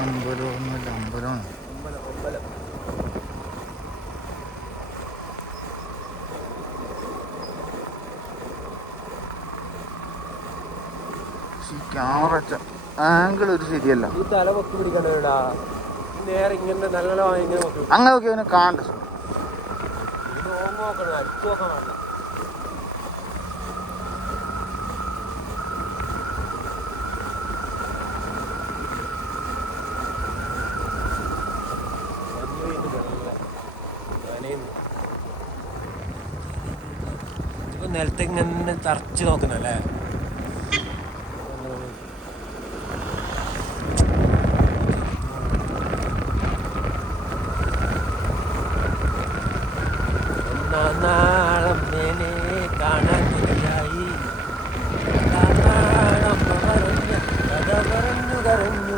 അമ്പലമൊന്നുമില്ല, അമ്പലമാണ്. Camera angle ഒരു ശരിയല്ല. ഈ തല പൊക്കി പിടിക്കണ്ടാ, നേരെ ഇങ്ങനെ നല്ല അങ്ങനെ നോക്കി അവനെ കാണണ്ട. നോക്കണം, അടുത്ത് നോക്കാൻ വേണ്ട. നിലത്ത് ഇങ്ങനെ തറച്ച് നോക്കുന്നല്ലേ. നാളം മേലെ കാണാൻ തുണയായി കഥ പറഞ്ഞു കരഞ്ഞു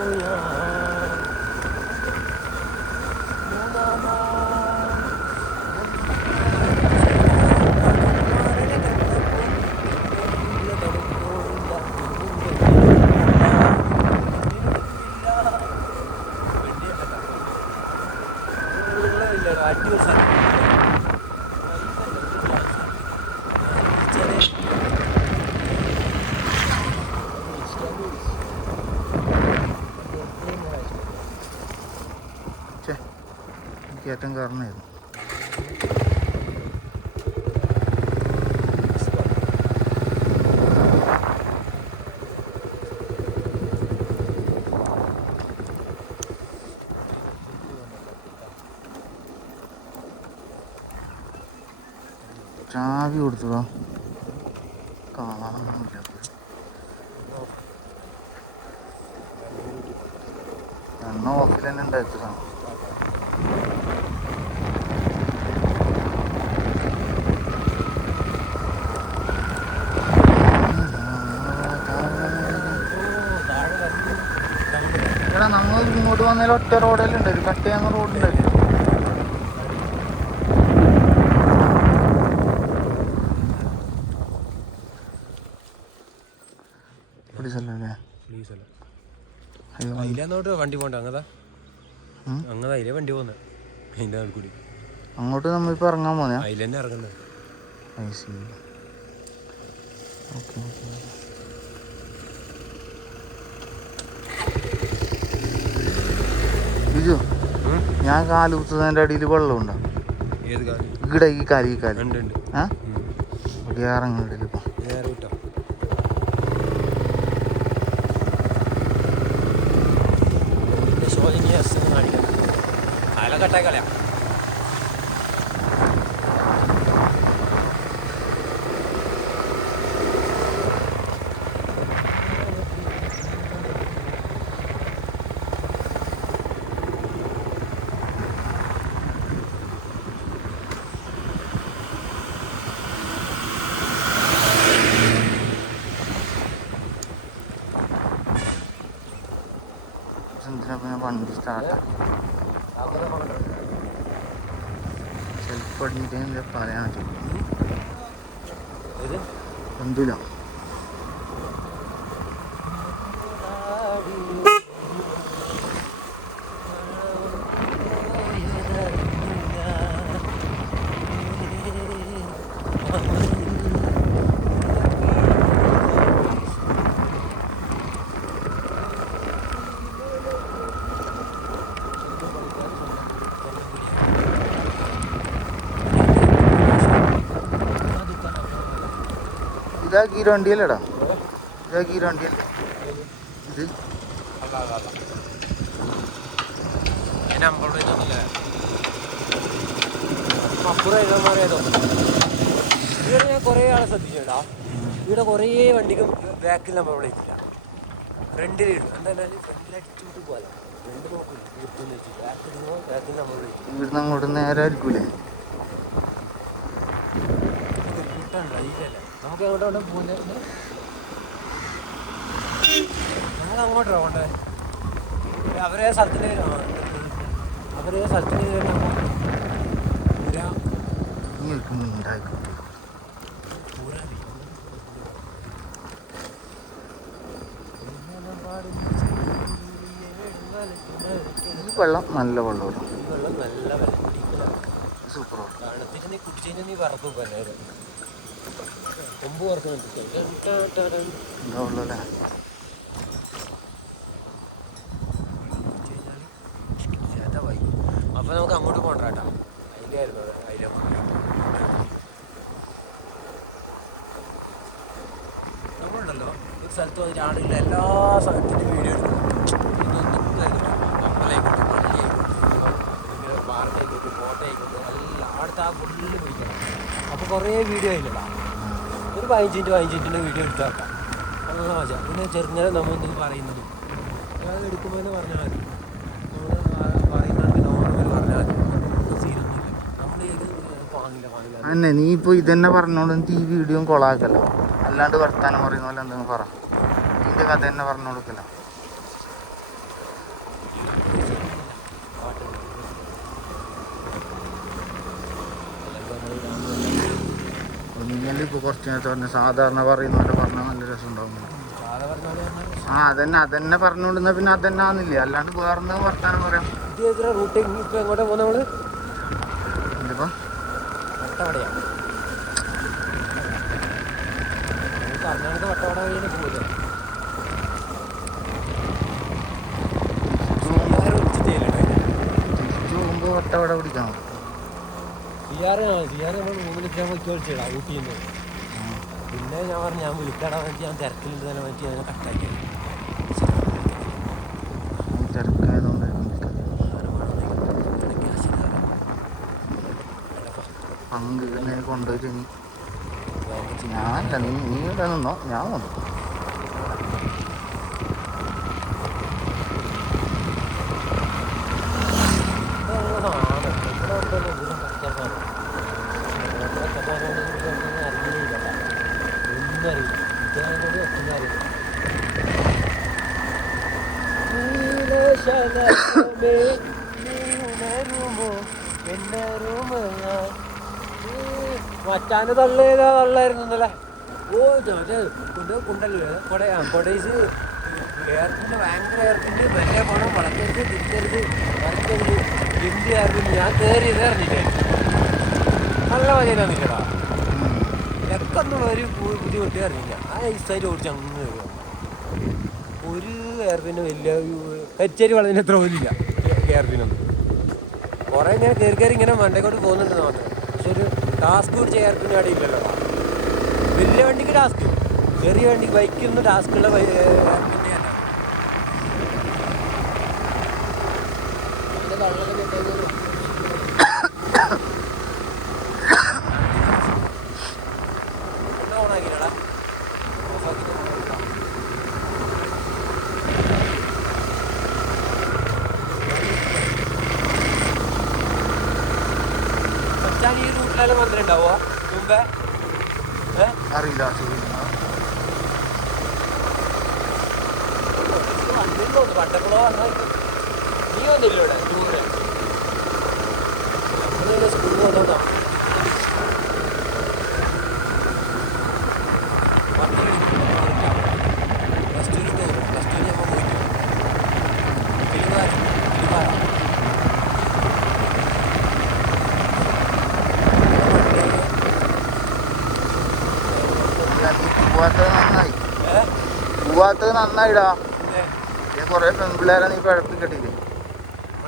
കയറ്റം കാരണമായിരുന്നു. ചാവി കൊടുത്തതോ കാണാനൊന്നുമില്ല. എണ്ണ ഓഫിൽ തന്നെ ഉണ്ടായിട്ടാണ്. നമ്മൾ ഇങ്ങോട്ട് വന്നതിൽ ഒറ്റ റോഡെല്ലാം ഉണ്ടായിരുന്നു, കട്ട് ചെയ്യുന്ന റോഡുണ്ടായിരുന്നു. അതിലോട്ട് വണ്ടി പോകണ്ട, അങ്ങതാ അതിലെ വണ്ടി പോകുന്നത്. അതിൻ്റെ ആൾ കൂടി അങ്ങോട്ട് നമ്മളിപ്പോൾ ഇറങ്ങാൻ പോന്നെ, അതിൽ തന്നെ ഇറങ്ങുന്നത്. ബിജു, ഞാൻ കാലുകുത്തുന്നതിൻ്റെ അടിയിൽ വെള്ളമുണ്ടോ? ഏത് കാലം? ഇവിടെ ഈ കാല്, ഈ കാല് ഉണ്ട്. ഇവിടെ ഇറങ്ങുന്നുണ്ടല്ലോ ഇപ്പം. നേരെ വിട്ടോ. കാല കട്ടായി കളയാം. വണ്ടി സ്റ്റാർട്ടാക്കി ചിലപ്പോൾ അടിയിട്ടേ പറയാൻ പറ്റില്ല. എന്തില്ല ഇതാ ഗീര വണ്ടിയല്ലേടാ, ഇതാ ഗീര വണ്ടിയല്ലേ ഇത്? ഞാൻ കുറേ ആളെ ശ്രദ്ധിച്ചേട്ടാ, ഇവിടെ കുറേ വണ്ടിക്കും ബാക്കിൽ നമ്മൾ വിളിച്ചില്ല, ഫ്രണ്ടിലിടും. എന്തായാലും ഫ്രണ്ടിൽ അടിച്ചുവിട്ട് പോകാം. ഫ്രണ്ട് നോക്കില്ല, നിർത്തുന്ന വെച്ചു ബാക്കിൽ നമ്മൾ വിളിച്ചു. ഇവിടുന്ന് അങ്ങോട്ട് നേരെ ആയിരിക്കൂലേ? നമുക്ക് അങ്ങോട്ട് പോലെ നമ്മൾ അങ്ങോട്ടോ കൊണ്ടേ അവരെ സ്ഥലത്തിന് വെള്ളം നല്ല വെള്ളം. ഈ വെള്ളം നല്ല വെള്ളം സൂപ്പർ വെള്ളം. തണുത്തിട്ട് നീ കുടിച്ചതിന് നീ പറക്കും പോലെ കൊമ്പ് പറക്കും വെള്ളം അല്ലേ? അപ്പൊ നമുക്ക് അങ്ങോട്ട് പോകണ്ട കേട്ടോ. അതിലായിരുന്നു നമ്മളുണ്ടല്ലോ ഒരു സ്ഥലത്ത് വന്നിട്ട് ആളുകളുടെ എല്ലാ സ്ഥലത്തിൻ്റെ വീഡിയോ എടുക്കും. അമ്പലമായിക്കോട്ടെ, പള്ളിയായിക്കോട്ടെ, പാർക്കായിക്കോട്ടെ, കോട്ടയായിക്കോട്ടെ, എല്ലാം അടുത്ത് ആ ഫുള്ള് പിടിക്കണം. അപ്പോൾ കുറേ വീഡിയോ ആയില്ലടാ. ഒരു 15 മിനിറ്റിൻ്റെ വീഡിയോ എടുത്ത് വെക്കാം. നല്ല മജ. പിന്നെ ചെറുങ്ങനെ നമ്മൾ എന്തെങ്കിലും പറയുന്നതും അത് എടുക്കുമ്പോൾ തന്നെ പറഞ്ഞാൽ മതി. നമ്മൾ പറയുന്നത് നോർമൽ പറഞ്ഞാൽ മതി. സീനൊന്നുമില്ല. നമ്മൾ വാങ്ങില്ല. അന്നെ നീ ഇപ്പോൾ ഇതന്നെ പറഞ്ഞോണ്ട് ഈ വീഡിയോ കൊളാക്കല്ലോ. അല്ലാണ്ട് വർത്താനം പറയുന്ന പോലെ എന്തെങ്കിലും പറ. നിന്റെ കഥ തന്നെ പറഞ്ഞു കൊടുക്കില്ല. ഒന്നില്ലെങ്കിൽ ഇപ്പോൾ കുറച്ച് നേരത്തെ പറഞ്ഞ സാധാരണ പറയുന്ന പോലെ പറഞ്ഞാൽ നല്ല രസം ഉണ്ടാവും. അതന്നെ പറഞ്ഞുകൊണ്ടിരുന്ന പിന്നെ അതന്നെ ആവുന്നില്ല. അല്ലാണ്ട് വേറെ വർത്താനം പറയാം. റൂട്ട് ഇപ്പം എങ്ങോട്ടാ പോകുന്നത് നമ്മള്? എന്തിപ്പോ വട്ടവടയാണ്. കർണാടക വട്ടവട വഴിയാണ് പോകുന്നത്. തിരിച്ചു പോകുമ്പോൾ വട്ടവട പിടിക്കണം. സിയാറ് നമ്മൾ 3 ലിറ്റർ വയ്ക്കി വിളിച്ചിടാ ഊട്ടിയിൽ നിന്ന്. പിന്നെ ഞാൻ പറഞ്ഞു ഞാൻ വിളിക്കാടാ വേണ്ടി ഞാൻ തിരക്കിലുണ്ട് തന്നെ വേണ്ടി ഞാൻ കട്ടാക്കി. തിരക്കായതുകൊണ്ട് പങ്ക് കൊണ്ടുപോയിട്ട് ഞാനല്ല നീ ഇവിടെ നിന്നോ, ഞാൻ വന്നു. മച്ചാൻ്റെ തള്ളായിരുന്നു ഇന്നലെ. ഓ കുണ്ടല്ലോ കൊടൈസ് എയർപിൻ്റെ ഭയങ്കര എയർപിൻ്റെ വലിയ പോണം വളർത്തരുത് തിരിച്ചരുത് വരക്കരുത് എന്ത് എയർപിന് ഞാൻ കയറിയത് അറിഞ്ഞില്ലേ. നല്ല മജയിലാന്നില്ലടാ. എക്കൊന്നുള്ള ഒരു ബുദ്ധിമുട്ടി അറിഞ്ഞില്ല. ആ നൈസായിട്ട് ഓടിച്ച് അങ്ങ് കയറുക. ഒരു എയർപിന് വലിയ കച്ചേരി വളഞ്ഞ എത്ര പോലില്ല എയർപിനൊന്നും. കുറേ ഇങ്ങനെ കയറി ഇങ്ങനെ മണ്ടക്കോട്ട് പോകുന്നുണ്ടെന്ന് മാത്രം. പക്ഷെ ഒരു ടാസ്ക് പിടിച്ച എയർപിന് അവിടെ ഇല്ലല്ലോ. വലിയ വണ്ടിക്ക് ടാസ്ക്, ചെറിയ വണ്ടിക്ക് ബൈക്കൊന്നും ടാസ്കുള്ള എയർപിൻ്റെ ഓണാക്കില്ലടാ. ഈ റൂട്ടിലെല്ലാം വന്നിട്ടുണ്ടാവുക മുമ്പേ? അറിയില്ല. വന്നിട്ടുണ്ടോ പണ്ടപ്പോഴോ വന്നാൽ നീ വന്നില്ല ഇവിടെ ടൂറിന്? സ്കൂളിൽ വന്നോട്ടോ. പ്ലസ് ടു ടൂർ ഞമ്മ പോയിട്ട് പോവാത്തത് നന്നായിടാ. കുറെ പെൺപിള്ളേരെ നീ പഴപ്പിക്കട്ടില്ലേ?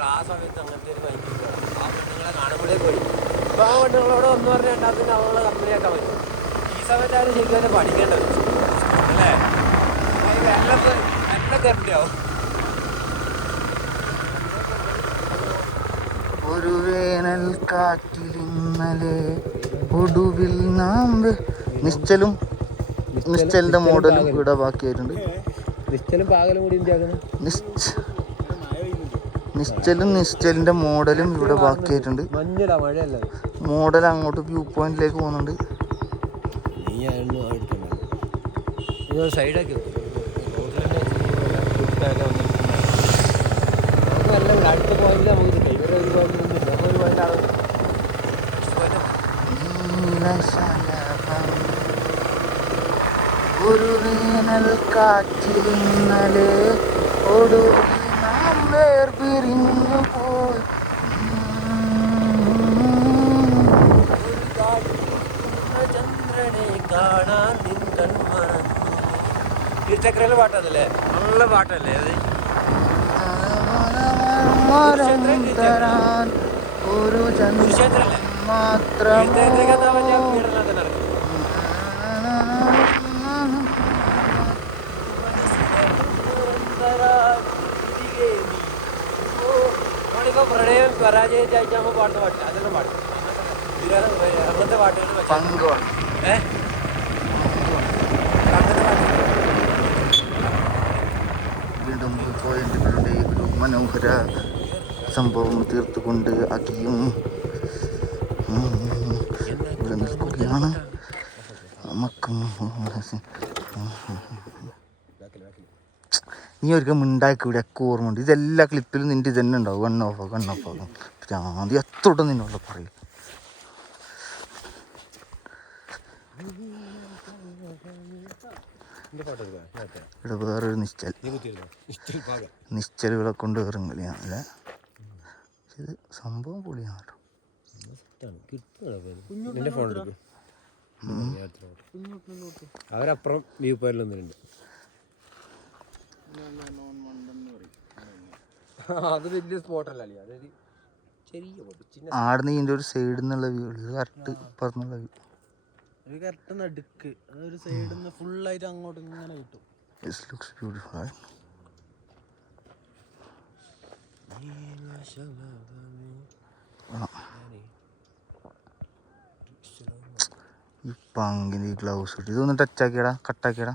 ആ സമയത്ത് അങ്ങനത്തെ ഒരു മൈൻഡ് ആ പെണ്ണുങ്ങളെ കാണുമ്പോഴേ പോയി. ഇപ്പൊ ആ പെണ്ണുങ്ങളോട് ഒന്ന് പറഞ്ഞ രണ്ടാമത്തിന് അവളെ കമ്പനിയാക്കാൻ പറ്റും. ഈ സമയത്താണ് ശരിക്കും തന്നെ പഠിക്കേണ്ടത് അല്ലേ? എല്ലാം കയറിയാവും. ഒരു വേനൽ കാറ്റിലിന്നലെ ഒടുവിൽ നാം നിശ്ചലിന്റെ മോഡലും ഇവിടെ ബാക്കിയായിട്ടുണ്ട്. നിശ്ചലിന്റെ മോഡലും ഇവിടെ ബാക്കിയായിട്ടുണ്ട്. മോഡൽ അങ്ങോട്ട് വ്യൂ പോയിന്റിലേക്ക് പോകുന്നുണ്ട്. സൈഡാക്കി അടുത്ത പോയിന്റ് നമുക്ക് ഇവരെ ഒരു പോയിന്റ് ഒരു പോയിന്റ് ആണ്. ഒരു വേനൽ കാറ്റിലിന്നലെ ഒടുവിൽ നാം വേർപിരിഞ്ഞു പോയി. ചന്ദ്രനെ കാണാൻ നിൻ കൺമറന്നു. ഇരുചക്രയിലെ പാട്ടതല്ലേ, നല്ല പാട്ടല്ലേ അത്. തരാൻ ഒരു ചന്ദ്രൻ മാത്രം. നമ്മളിപ്പോ പ്രണയം പരാജയം ചായച്ചാകുമ്പോ പാടുന്ന പാട്ട് അതെല്ലാം പാടും. അങ്ങനത്തെ പാട്ടുകൾ പങ്കുവാണ്. വീണ്ടും പോയിന്റുകളുടെ ഒരു മനോഹര സംഭവം തീർത്തുകൊണ്ട് അകിയും ഇവിടെ നിൽക്കുകയാണ്. മക്കും നീ ഒരിക്കൽ മിണ്ടാക്കി ഇവിടെ ഒക്കെ ഓർമ്മ ഉണ്ട്. ഇതെല്ലാ ക്ലിപ്പിലും നിന്റെ ഇതന്നെ ഉണ്ടാവും. കണ്ണോഫാകും ആദ്യം എത്തോട്ടും നിന്നോട് പറയും. ഇവിടെ വേറൊരു നിശ്ചലുകളെ കൊണ്ട് ഇറങ്ങലിയാണ് അല്ലേ. ഇത് സംഭവം പൊളിയാണ് കേട്ടോ. അവരപ്പുറം വ്യൂ പോയിട്ടുണ്ട്. അത് വലിയ സ്പോട്ടല്ലേ, അതായത് ചെറിയ ആടുന്ന് ഇതിൻ്റെ ഒരു സൈഡിൽ നിന്നുള്ള വ്യൂ. ഇത് കറക്റ്റ് ഇപ്പുറത്തുള്ള വ്യൂ. ഒരു കറക്റ്റ് നടുക്ക് അതൊരു സൈഡിൽ നിന്ന് ഫുള്ളായിട്ട് അങ്ങോട്ട് ഇങ്ങനെ കിട്ടും. This looks beautiful. ഈ പങ്കിന് ഈ ഗ്ലൗസ് ഇട്ട് ഇതൊന്ന് ടച്ച് ആക്കിയടാ, കട്ടാക്കിയടാ.